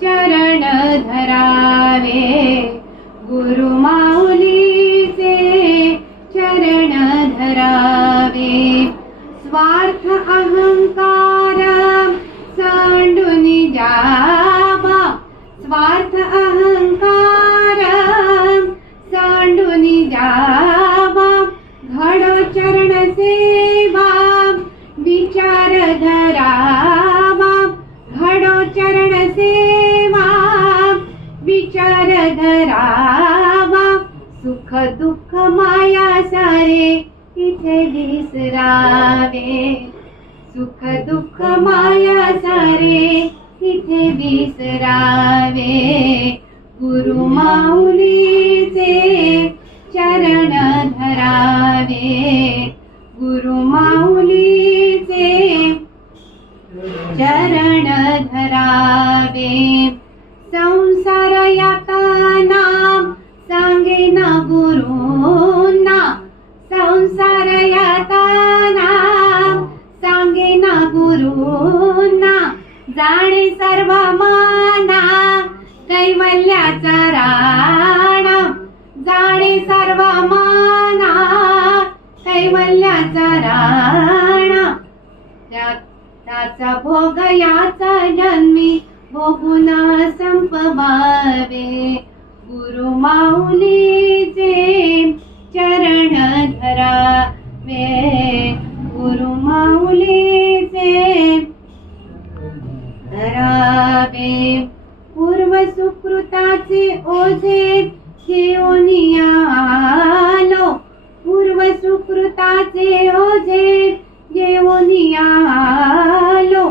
चरण धरावे गुरुमाौली चरण सेवा विचार धरावा. सुख दुःख माया सारे इथे विसरावे. सुख दुःख माया सारे इथे विसरावे. गुरु माऊलीचे चरण धरावे. गुरु माऊलीचे चरण धरावे संसार यातना सांगे ना गुरुना. संसार यातना सांगे ना गुरुना. जाणे सर्व माना कैवल्याचा राणा. जाणे सर्व माना कैवल्याचा राणा. त्याचा भोग याचा जन्म माऊलीचे चरण धरावे गुरु माऊलीचे धरावे. पूर्व सुकृताचे ओझे घेऊन आलो पूर्व सुकृताचे ओझे घेऊन आलो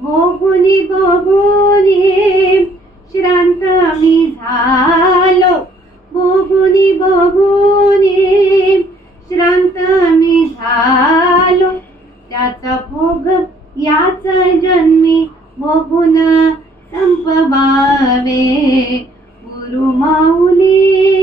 भोगुनी भोगुनी श्रांत मी झालो. भोगुनी श्रांत मी झालो. त्याचा भोग याच जन्मी भोगून संपवावे. गुरु माऊली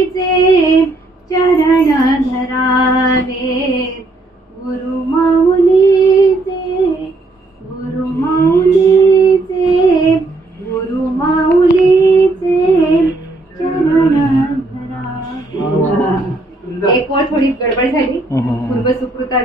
थोडी गडबड झाली. पूर्व सुकृता